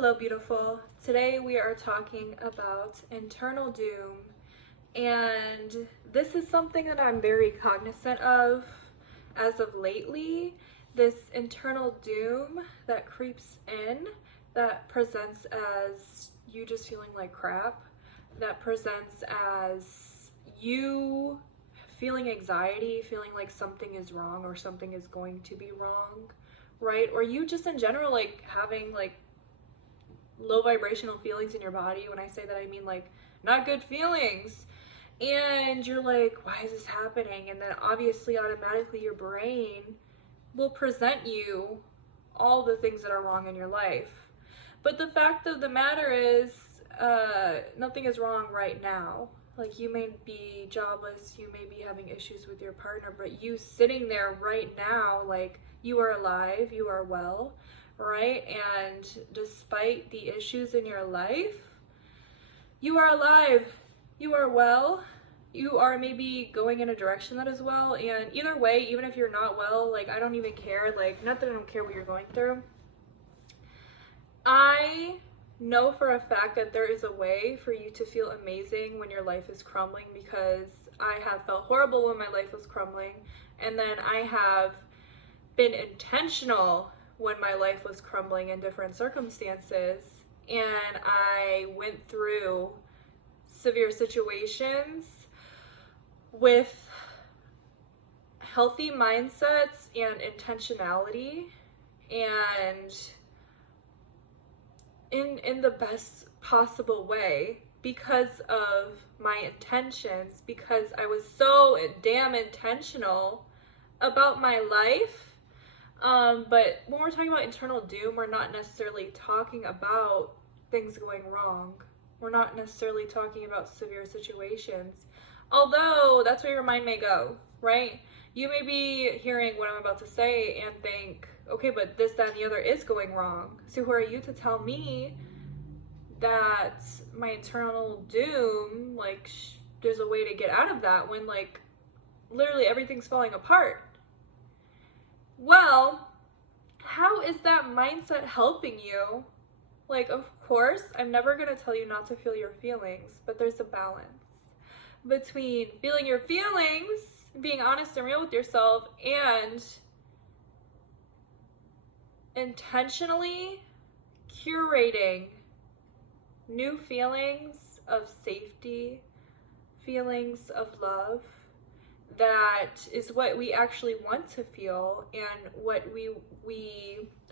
Hello, beautiful. Today we are talking about internal doom, and this is something that I'm very cognizant of as of lately. This internal doom that creeps in, that presents as you just feeling like crap, that presents as you feeling anxiety, feeling like something is wrong or something is going to be wrong, right? Or you just in general like having like low vibrational feelings in your body. When I say that, I mean like not good feelings. And you're like, why is this happening? And then obviously automatically your brain will present you all the things that are wrong in your life. But the fact of the matter is, nothing is wrong right now. Like, you may be jobless, you may be having issues with your partner, but you sitting there right now, like, you are alive, you are well, right? And despite the issues in your life, you are alive, you are well, you are maybe going in a direction that is well. And either way, even if you're not well, like, I don't even care. Like, not that I don't care what you're going through. I know for a fact that there is a way for you to feel amazing when your life is crumbling, because I have felt horrible when my life was crumbling, and then I have been intentional when my life was crumbling in different circumstances, and I went through severe situations with healthy mindsets and intentionality, and in the best possible way, because of my intentions, because I was so damn intentional about my life. But when we're talking about internal doom, we're not necessarily talking about things going wrong. We're not necessarily talking about severe situations, although that's where your mind may go, right? You may be hearing what I'm about to say and think, okay, but this, that, and the other is going wrong. So who are you to tell me that my internal doom, like, there's a way to get out of that when, like, literally everything's falling apart? Well, how is that mindset helping you? Like, of course, I'm never going to tell you not to feel your feelings, but there's a balance between feeling your feelings, being honest and real with yourself, and intentionally curating new feelings of safety, feelings of love. That is what we actually want to feel, and what we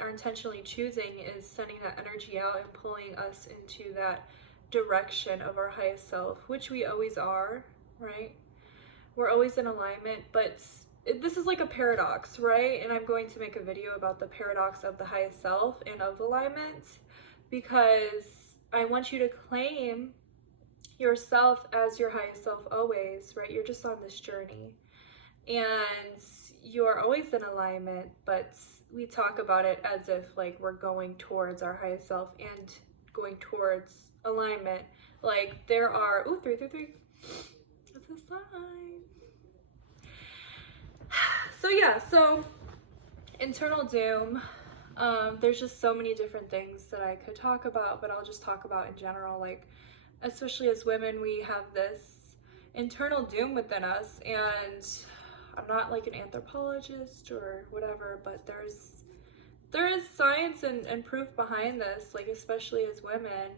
are intentionally choosing is sending that energy out and pulling us into that direction of our highest self, which we always are, right? We're always in alignment, but this is like a paradox, right? And I'm going to make a video about the paradox of the highest self and of alignment, because I want you to claim yourself as your highest self always, right? You're just on this journey, and you're always in alignment, but we talk about it as if like we're going towards our highest self and going towards alignment. Like, there are 333. That's a sign. So yeah, so internal doom, there's just so many different things that I could talk about, but I'll just talk about in general. Like, especially as women, we have this internal doom within us, and I'm not like an anthropologist or whatever, but there is science and proof behind this. Like, especially as women,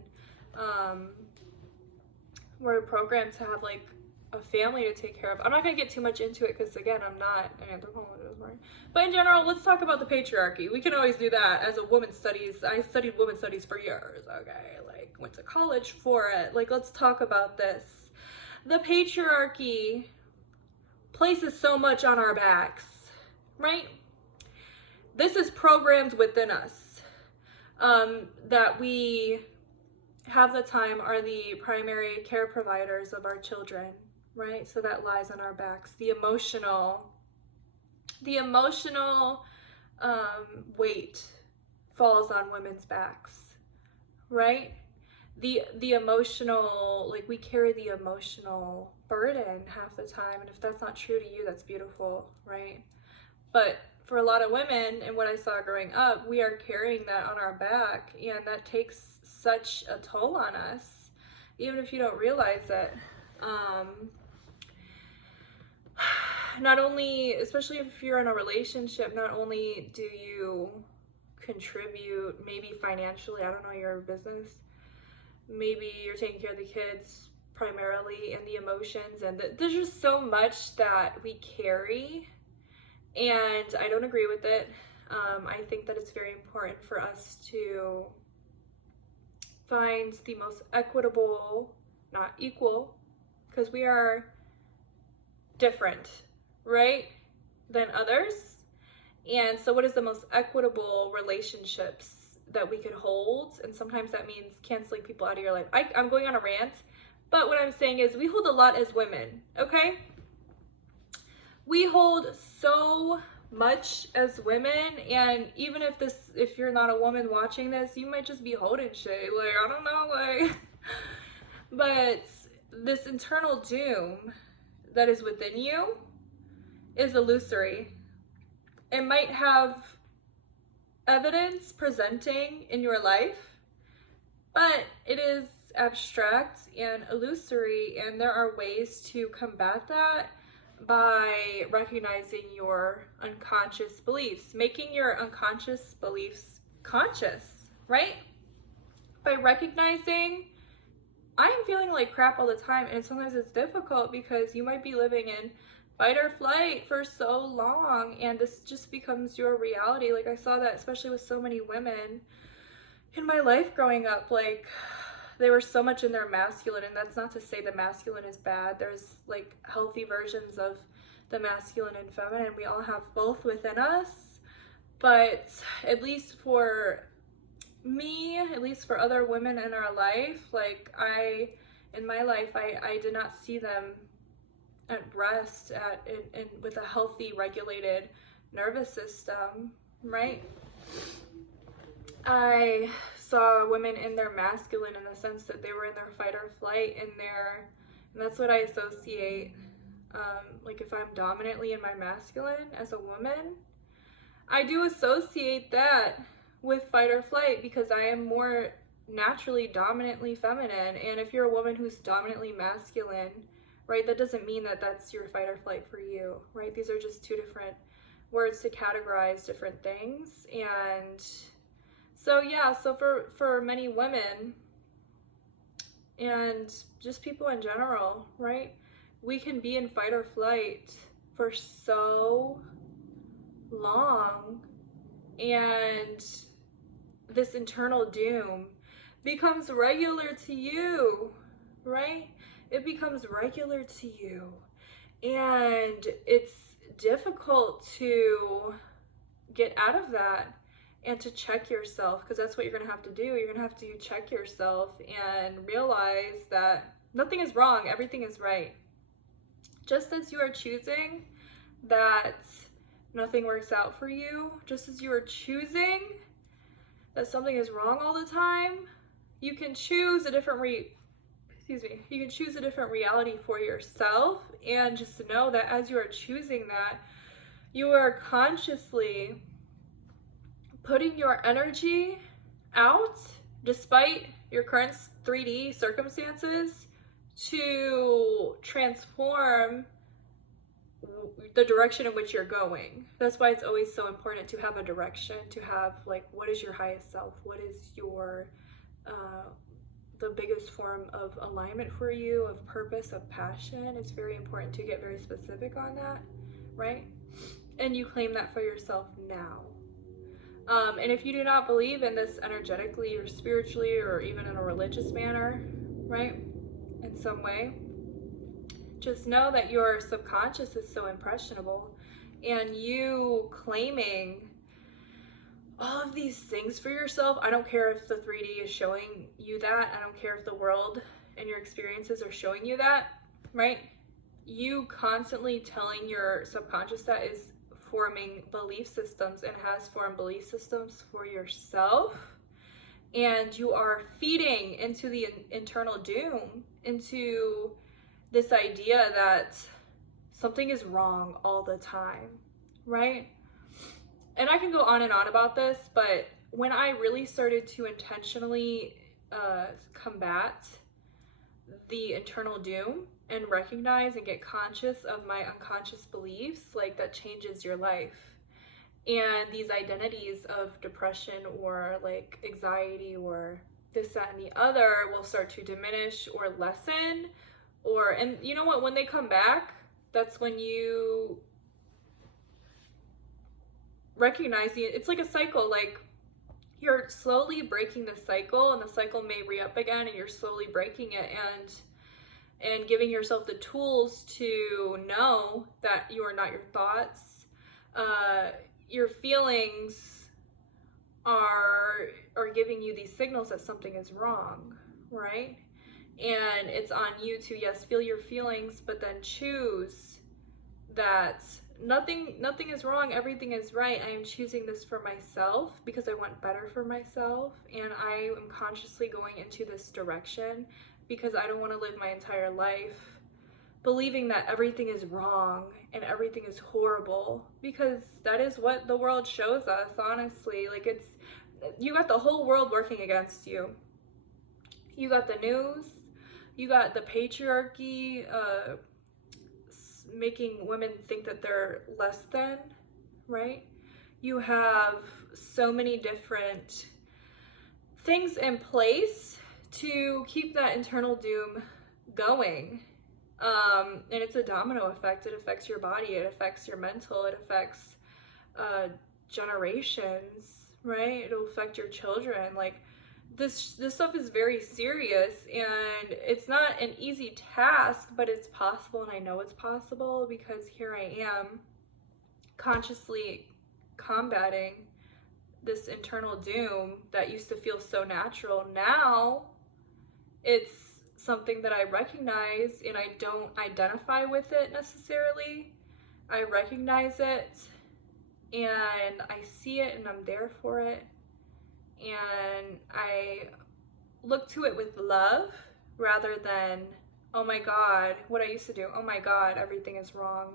we're programmed to have like a family to take care of. I'm not going to get too much into it because, again, I'm not an anthropologist, right? But in general, let's talk about the patriarchy. We can always do that as a woman studies. I studied women studies for years, okay? Like, went to college for it. Like, let's talk about this. The patriarchy places so much on our backs, right? This is programmed within us, that we half the time are the primary care providers of our children, right? So that lies on our backs. The emotional weight falls on women's backs, right? The emotional, like, we carry the emotional burden half the time, and if that's not true to you, that's beautiful, right? But for a lot of women, and what I saw growing up, we are carrying that on our back, and that takes such a toll on us, even if you don't realize it. Not only, especially if you're in a relationship, not only do you contribute maybe financially, I don't know your business, maybe you're taking care of the kids primarily, and the emotions, and there's just so much that we carry, and I don't agree with it. I think that it's very important for us to find the most equitable, not equal, because we are different, right, than others. And so what is the most equitable relationships that we could hold? And sometimes that means canceling people out of your life. I'm going on a rant, but what I'm saying is we hold a lot as women, okay? We hold so much as women, and even if you're not a woman watching this, you might just be holding shit, like, I don't know, like, but this internal doom that is within you is illusory. It might have evidence presenting in your life, but it is abstract and illusory, and there are ways to combat that by recognizing your unconscious beliefs, making your unconscious beliefs conscious, right? By recognizing, I am feeling like crap all the time, and sometimes it's difficult because you might be living in fight or flight for so long, and this just becomes your reality. Like, I saw that especially with so many women in my life growing up, like, they were so much in their masculine, and that's not to say the masculine is bad. There's like healthy versions of the masculine and feminine. We all have both within us, but at least for me, at least for other women in our life, like in my life, I did not see them at rest with a healthy, regulated nervous system, right? I saw women in their masculine in the sense that they were in their fight or flight, and that's what I associate. Like, if I'm dominantly in my masculine as a woman, I do associate that with fight or flight because I am more naturally dominantly feminine. And if you're a woman who's dominantly masculine, right, that doesn't mean that that's your fight or flight for you, right? These are just two different words to categorize different things. And so yeah, so for many women and just people in general, right, we can be in fight or flight for so long, and this internal doom becomes regular to you, right? It becomes regular to you, and it's difficult to get out of that and to check yourself, because that's what you're gonna have to do. You're gonna have to check yourself and realize that nothing is wrong, everything is right. Just as you are choosing that nothing works out for you, just as you are choosing that something is wrong all the time, you can choose a different you can choose a different reality for yourself. And just know that as you are choosing that, you are consciously putting your energy out, despite your current 3D circumstances, to transform the direction in which you're going. That's why it's always so important to have a direction, to have, like, what is your highest self? What is your the biggest form of alignment for you, of purpose, of passion? It's very important to get very specific on that, right? And you claim that for yourself now. And if you do not believe in this energetically or spiritually or even in a religious manner, right, in some way, just know that your subconscious is so impressionable, and you claiming all of these things for yourself, I don't care if the 3D is showing you that, I don't care if the world and your experiences are showing you that, right? You constantly telling your subconscious that is forming belief systems, and has formed belief systems for yourself, and you are feeding into the internal doom, into this idea that something is wrong all the time, right? and I can go on and on about this, but when I really started to intentionally combat the internal doom and recognize and get conscious of my unconscious beliefs, like that changes your life. And these identities of depression or like anxiety or this, that, and the other will start to diminish or lessen. And you know what, when they come back, that's when you recognize it's like a cycle. Like, you're slowly breaking the cycle, and the cycle may re-up again, and you're slowly breaking it, and giving yourself the tools to know that you are not your thoughts. Your feelings are giving you these signals that something is wrong, right? And it's on you to, yes, feel your feelings, but then choose that nothing is wrong, everything is right. I am choosing this for myself because I want better for myself, and I am consciously going into this direction because I don't want to live my entire life believing that everything is wrong and everything is horrible, because that is what the world shows us, honestly. Like, you got the whole world working against you. You got the news, you got the patriarchy, making women think that they're less than, right? You have so many different things in place to keep that internal doom going. And it's a domino effect. It affects your body, it affects your mental, it affects generations, right? It'll affect your children. Like, this stuff is very serious, and it's not an easy task, but it's possible, and I know it's possible because here I am consciously combating this internal doom that used to feel so natural. Now it's something that I recognize, and I don't identify with it necessarily. I recognize it, and I see it, and I'm there for it. And I look to it with love rather than, oh my God, what I used to do. Oh my God, everything is wrong.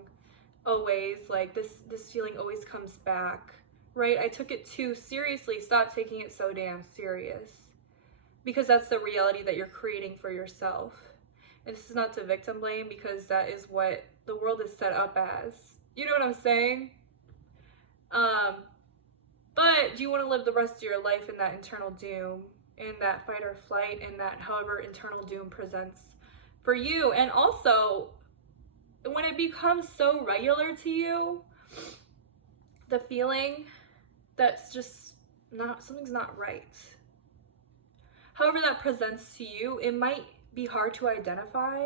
Always, like, this feeling always comes back, right? I took it too seriously. Stop taking it so damn serious, because that's the reality that you're creating for yourself. And this is not to victim blame, because that is what the world is set up as. You know what I'm saying? But do you want to live the rest of your life in that internal doom, in that fight or flight, in that however internal doom presents for you? And also, when it becomes so regular to you, the feeling that's just something's not right, however that presents to you, it might be hard to identify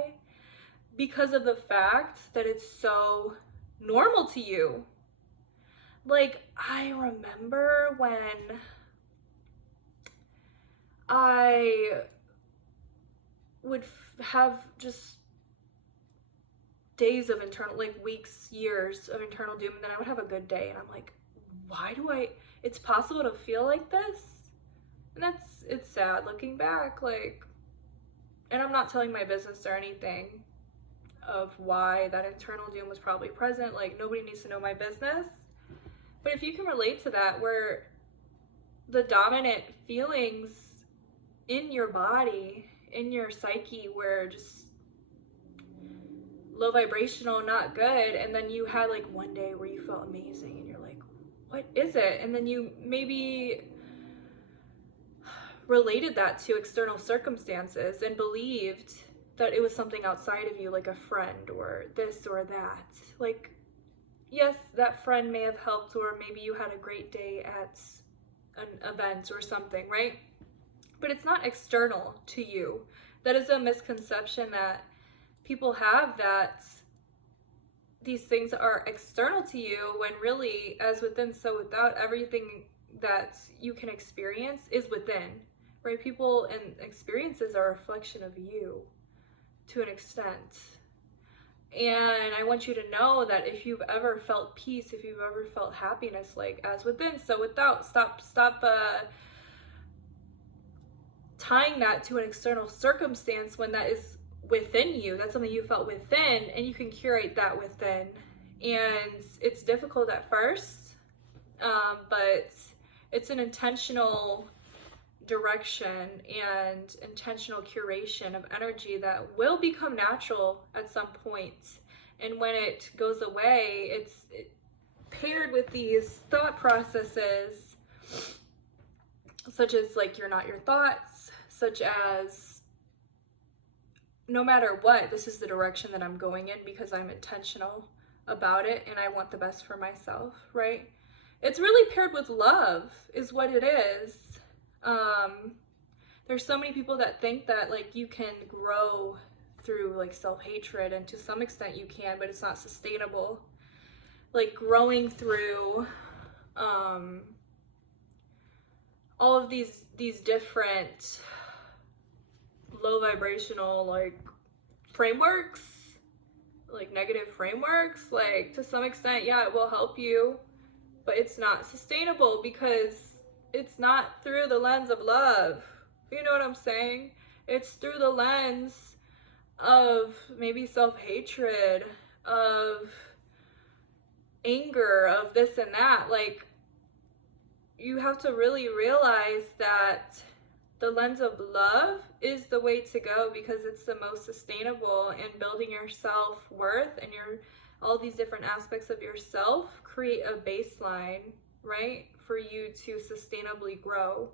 because of the fact that it's so normal to you. Like, I remember when I would have just days of internal, like weeks, years of internal doom, and then I would have a good day, and I'm like, it's possible to feel like this? And it's sad looking back, like, and I'm not telling my business or anything of why that internal doom was probably present. Like, nobody needs to know my business. But if you can relate to that, where the dominant feelings in your body, in your psyche, were just low vibrational, not good, and then you had like one day where you felt amazing, and you're like, what is it? And then you maybe related that to external circumstances and believed that it was something outside of you, like a friend or this or that. Like, yes, that friend may have helped, or maybe you had a great day at an event or something, right? But it's not external to you. That is a misconception that people have, that these things are external to you, when really, as within, so without. Everything that you can experience is within, right? People and experiences are a reflection of you to an extent. And I want you to know that if you've ever felt peace, if you've ever felt happiness, like, as within, so without. Stop tying that to an external circumstance when that is within you. That's something you felt within, and you can curate that within. And it's difficult at first, but it's an intentional direction and intentional curation of energy that will become natural at some point. And when it goes away, it's paired with these thought processes, such as like you're not your thoughts, such as no matter what, this is the direction that I'm going in because I'm intentional about it and I want the best for myself, right? It's really paired with love is what it is. There's so many people that think that like you can grow through like self-hatred, and to some extent you can, but it's not sustainable. Like growing through all of these different low vibrational like frameworks, like negative frameworks, like to some extent, yeah, it will help you, but it's not sustainable because it's not through the lens of love. You know what I'm saying? It's through the lens of maybe self-hatred, of anger, of this and that. Like, you have to really realize that the lens of love is the way to go because it's the most sustainable in building your self-worth, and your all these different aspects of yourself create a baseline, right, for you to sustainably grow.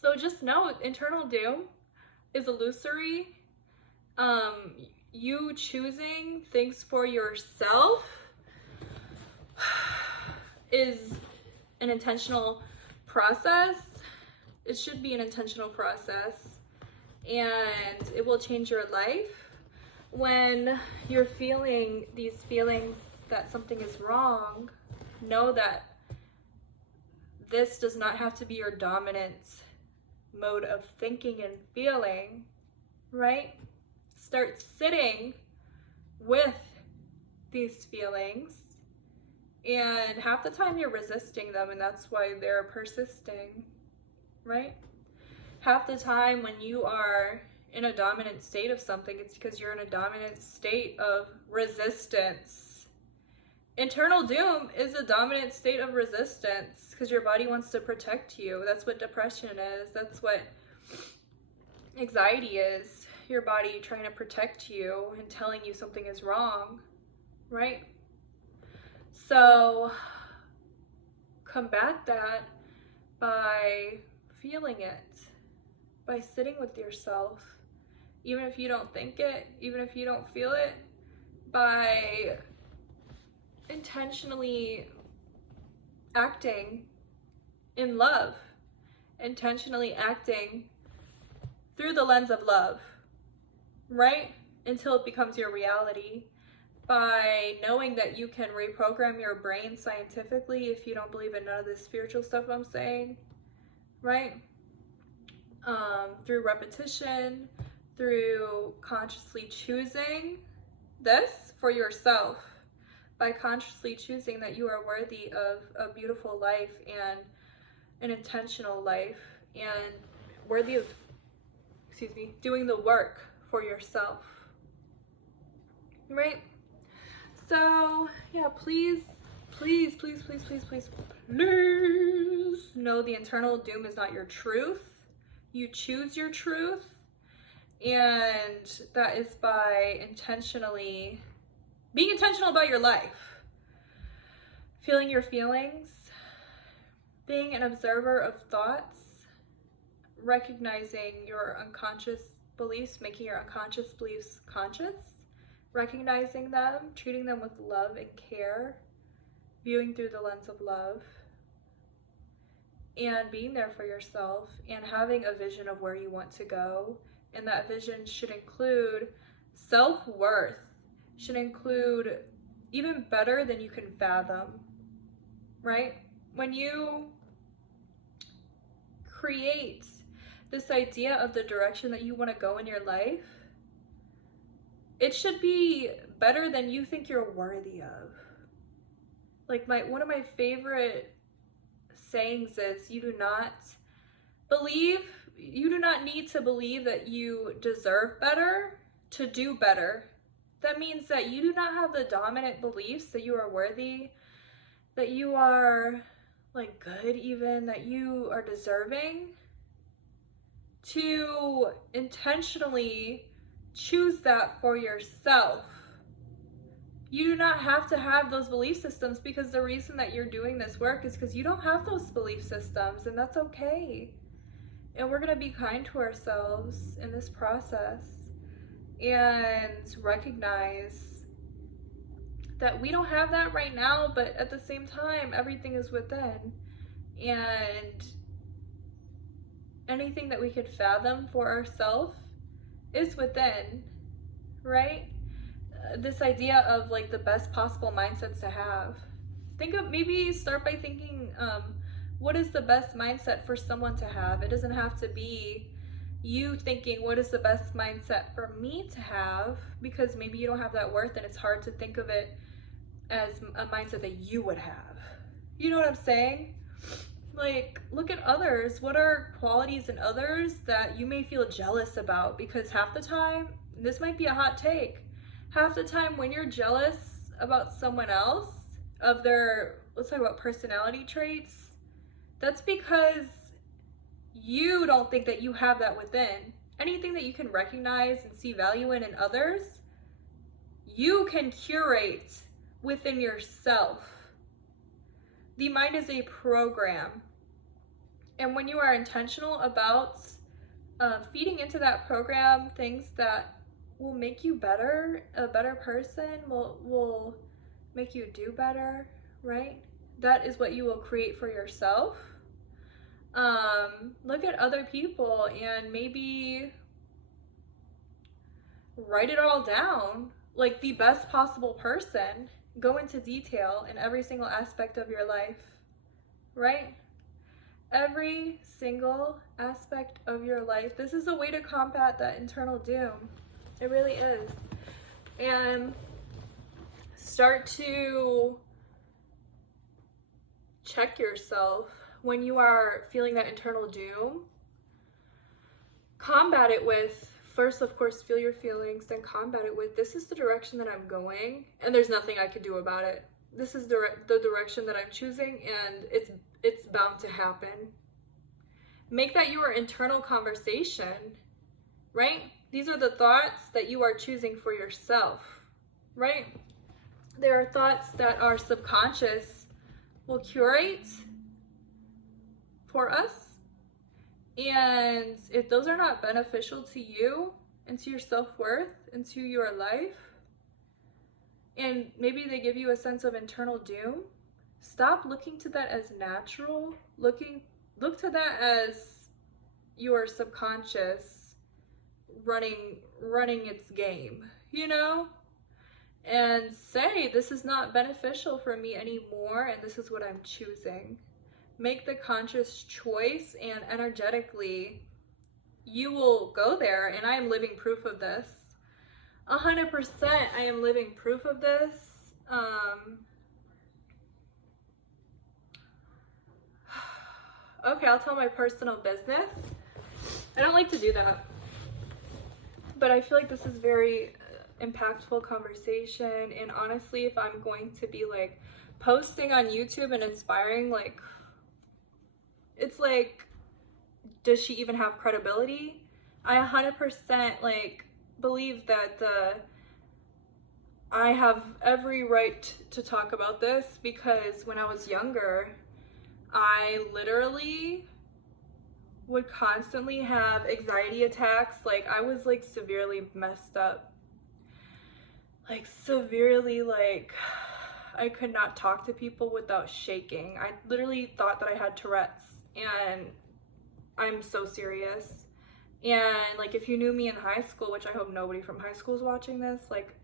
So just know, internal doom is illusory. You choosing things for yourself is an intentional process. It should be an intentional process, and it will change your life. When you're feeling these feelings that something is wrong, know that this does not have to be your dominant mode of thinking and feeling, right? Start sitting with these feelings, and half the time you're resisting them, and that's why they're persisting, right? Half the time when you are in a dominant state of something, it's because you're in a dominant state of resistance. Internal doom is a dominant state of resistance because your body wants to protect you. That's what depression is. That's what anxiety is. Your body trying to protect you and telling you something is wrong, right? So combat that by feeling it, by sitting with yourself, even if you don't think it, even if you don't feel it, by intentionally acting in love, intentionally acting through the lens of love, right? Until it becomes your reality, by knowing that you can reprogram your brain scientifically if you don't believe in none of this spiritual stuff I'm saying, right? Through repetition, through consciously choosing this for yourself, by consciously choosing that you are worthy of a beautiful life and an intentional life, and worthy of, doing the work for yourself, right? So yeah, please know the internal doom is not your truth. You choose your truth, and that is by being intentional about your life, feeling your feelings, being an observer of thoughts, recognizing your unconscious beliefs, making your unconscious beliefs conscious, recognizing them, treating them with love and care, viewing through the lens of love, and being there for yourself, and having a vision of where you want to go. And that vision should include self-worth, should include even better than you can fathom, right? When you create this idea of the direction that you want to go in your life, it should be better than you think you're worthy of. Like one of my favorite sayings is, you do not need to believe that you deserve better to do better. That means that you do not have the dominant beliefs that you are worthy that you are like good, even that you are deserving, to intentionally choose that for yourself. You do not have to have those belief systems, because the reason that you're doing this work is because you don't have those belief systems, and that's okay. And we're going to be kind to ourselves in this process and recognize that we don't have that right now, but at the same time, everything is within. And anything that we could fathom for ourselves is within, right? This idea of like the best possible mindsets to have. Think of, maybe start by thinking, what is the best mindset for someone to have? It doesn't have to be you thinking, what is the best mindset for me to have? Because maybe you don't have that worth, and it's hard to think of it as a mindset that you would have. You know what I'm saying? Like, look at others. What are qualities in others that you may feel jealous about? Because half the time, this might be a hot take, half the time when you're jealous about someone else, of their, let's talk about personality traits, that's because you don't think that you have that within. Anything that you can recognize and see value in others, you can curate within yourself. The mind is a program. And when you are intentional about feeding into that program things that will make you better, a better person, will make you do better, right? That is what you will create for yourself. Look at other people and maybe write it all down, like the best possible person. Go into detail in every single aspect of your life, right? Every single aspect of your life. This is a way to combat that internal doom. It really is. And start to check yourself when you are feeling that internal doom. Combat it with, first, of course, feel your feelings, then combat it with, this is the direction that I'm going, and there's nothing I can do about it. This is the direction that I'm choosing, and it's bound to happen. Make that your internal conversation, right? These are the thoughts that you are choosing for yourself, right? There are thoughts that our subconscious will curate for us. And if those are not beneficial to you and to your self-worth and to your life, and maybe they give you a sense of internal doom, stop looking to that as natural. Look to that as your subconscious running its game, you know? And say, this is not beneficial for me anymore, and this is what I'm choosing. Make the conscious choice, and energetically you will go there. And I am living proof of this. 100% I am living proof of this. Okay, I'll tell my personal business. I don't like to do that, but I feel like this is very impactful conversation. And honestly, if I'm going to be like posting on YouTube and inspiring, like, it's like, does she even have credibility? I 100% like believe that I have every right to talk about this, because when I was younger, I literally would constantly have anxiety attacks. Like, I was like severely messed up, like severely, like I could not talk to people without shaking. I literally thought that I had Tourette's, and I'm so serious. And like, if you knew me in high school, which I hope nobody from high school is watching this, like,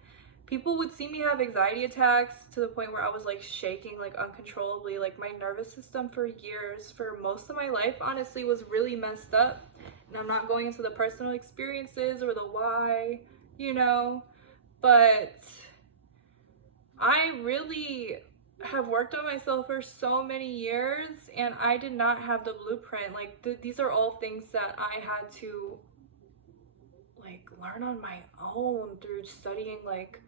people would see me have anxiety attacks to the point where I was like shaking like uncontrollably. Like, my nervous system for years, for most of my life, honestly, was really messed up. And I'm not going into the personal experiences or the why, you know, but I really have worked on myself for so many years, and I did not have the blueprint. Like, these are all things that I had to like learn on my own through studying like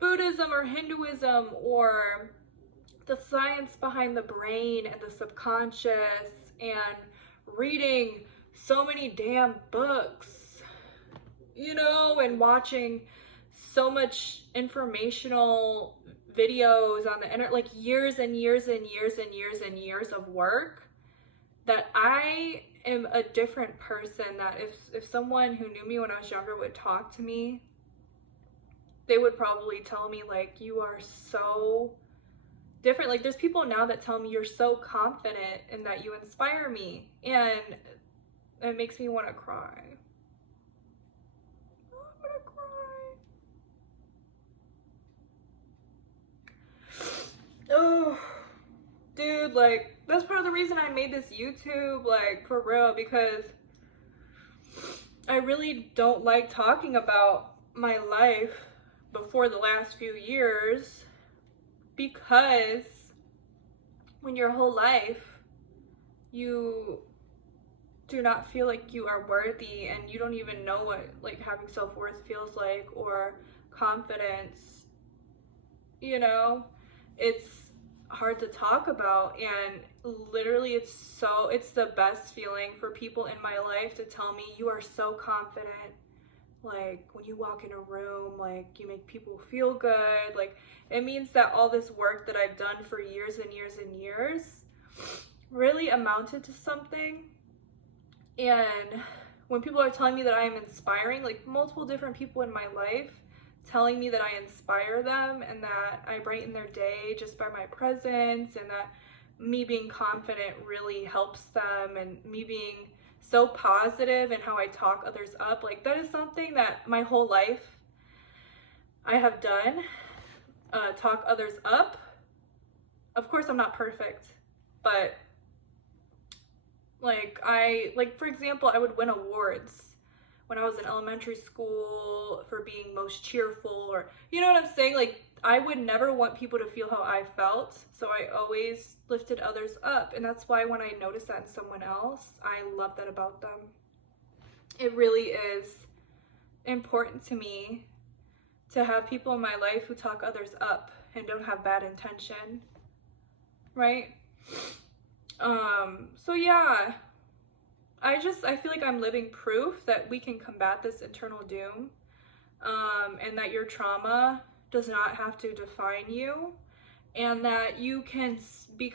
Buddhism or Hinduism or the science behind the brain and the subconscious, and reading so many damn books, you know, and watching so much informational videos on the internet, like years and years and years and years and years of work, that I am a different person. That if someone who knew me when I was younger would talk to me, they would probably tell me, like, you are so different. Like, there's people now that tell me you're so confident and that you inspire me, and it makes me want to cry. Oh, I'm gonna cry. Oh, dude, like, that's part of the reason I made this YouTube, like, for real, because I really don't like talking about my life before the last few years, because when your whole life you do not feel like you are worthy, and you don't even know what like having self-worth feels like, or confidence, you know, it's hard to talk about. And literally it's the best feeling for people in my life to tell me, you are so confident, like when you walk in a room, like you make people feel good. Like, it means that all this work that I've done for years and years and years really amounted to something. And when people are telling me that I am inspiring, like multiple different people in my life telling me that I inspire them and that I brighten their day just by my presence, and that me being confident really helps them, and me being so positive in how I talk others up, like that is something that my whole life I have done, talk others up. Of course I'm not perfect, but like for example, I would win awards when I was in elementary school for being most cheerful, or you know what I'm saying? Like, I would never want people to feel how I felt, so I always lifted others up. And that's why when I notice that in someone else, I love that about them. It really is important to me to have people in my life who talk others up and don't have bad intention, right? So yeah, I feel like I'm living proof that we can combat this internal doom, and that your trauma does not have to define you, and that you can be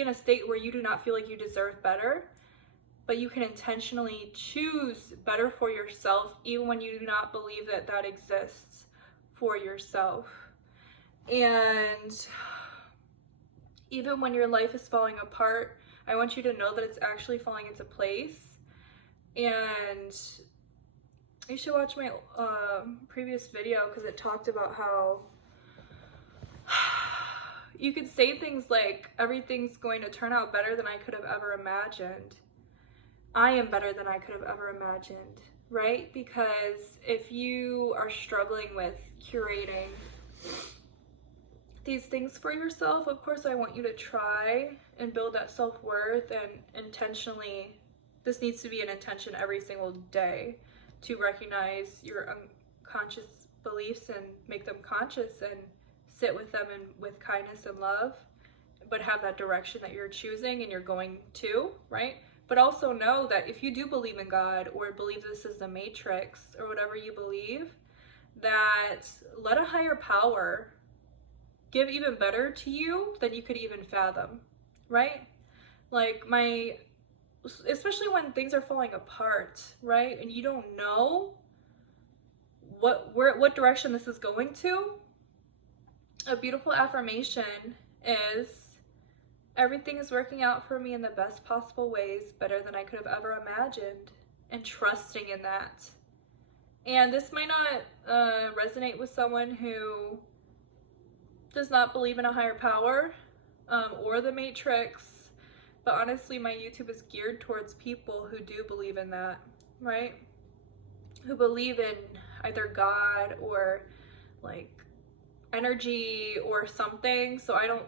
in a state where you do not feel like you deserve better, but you can intentionally choose better for yourself, even when you do not believe that that exists for yourself. And even when your life is falling apart, I want you to know that it's actually falling into place. And you should watch my previous video, because it talked about how you could say things like, everything's going to turn out better than I could have ever imagined. I am better than I could have ever imagined, right? Because if you are struggling with curating these things for yourself, of course I want you to try and build that self-worth, and intentionally, this needs to be an intention every single day, to recognize your unconscious beliefs and make them conscious, and sit with them and with kindness and love, but have that direction that you're choosing and you're going to, right? But also know that if you do believe in God, or believe this is the matrix, or whatever you believe, that let a higher power give even better to you than you could even fathom, right? Like, especially when things are falling apart, right? And you don't know what direction this is going to. A beautiful affirmation is, everything is working out for me in the best possible ways, better than I could have ever imagined, and trusting in that. And this might not resonate with someone who does not believe in a higher power, or the matrix, but honestly my YouTube is geared towards people who do believe in that, right? Who believe in either God or like energy or something. So I don't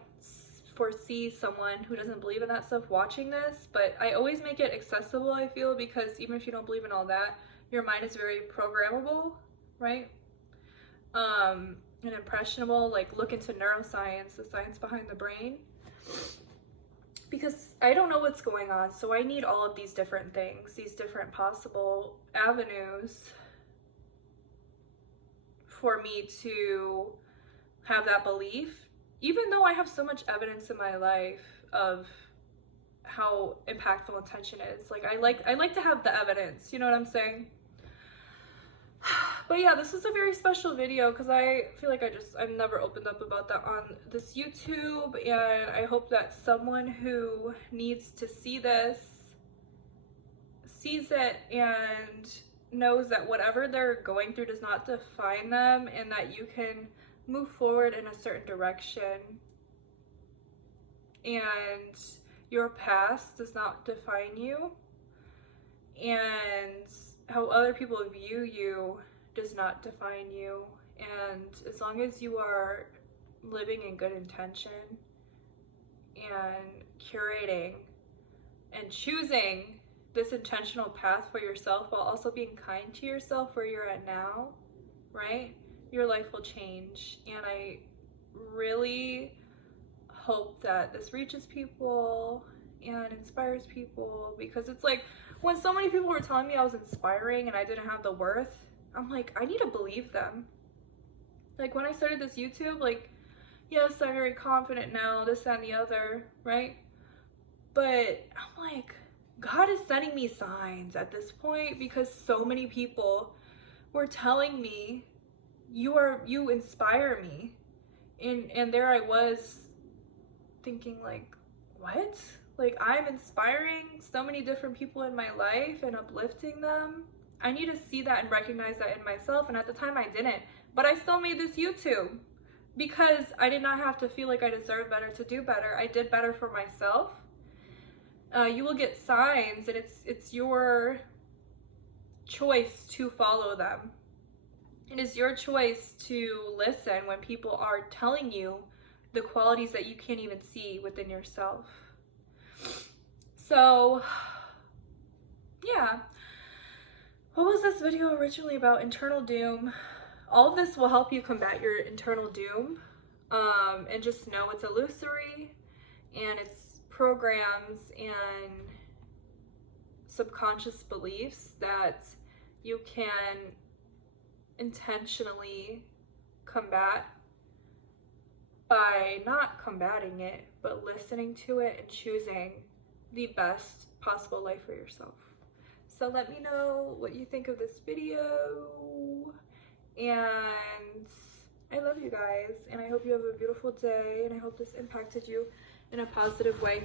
foresee someone who doesn't believe in that stuff watching this, but I always make it accessible, I feel, because even if you don't believe in all that, your mind is very programmable, right? and impressionable, like look into neuroscience, the science behind the brain, because I don't know what's going on. So I need all of these different things, these different possible avenues for me to have that belief, even though I have so much evidence in my life of how impactful intention is. Like I like to have the evidence, you know what I'm saying? But yeah, this is a very special video because I feel like I've never opened up about that on this YouTube, and I hope that someone who needs to see this sees it and knows that whatever they're going through does not define them, and that you can move forward in a certain direction, and your past does not define you, and how other people view you does not define you. And as long as you are living in good intention and curating and choosing this intentional path for yourself while also being kind to yourself where you're at now, right? Your life will change. And I really hope that this reaches people and inspires people, because it's like when so many people were telling me I was inspiring and I didn't have the worth, I'm like, I need to believe them. Like when I started this YouTube, like, yes, I'm very confident now, this, that, and the other, right? But I'm like, God is sending me signs at this point, because so many people were telling me, you inspire me. And there I was thinking like, what? Like I'm inspiring so many different people in my life and uplifting them. I need to see that and recognize that in myself. And at the time I didn't, but I still made this YouTube because I did not have to feel like I deserved better to do better. I did better for myself. You will get signs, and it's your choice to follow them. It is your choice to listen when people are telling you the qualities that you can't even see within yourself. So, yeah. What was this video originally about? Internal doom. All of this will help you combat your internal doom, and just know it's illusory, and it's programs and subconscious beliefs that you can intentionally combat by not combating it, but listening to it and choosing the best possible life for yourself. So let me know what you think of this video, and I love you guys, and I hope you have a beautiful day, and I hope this impacted you in a positive way.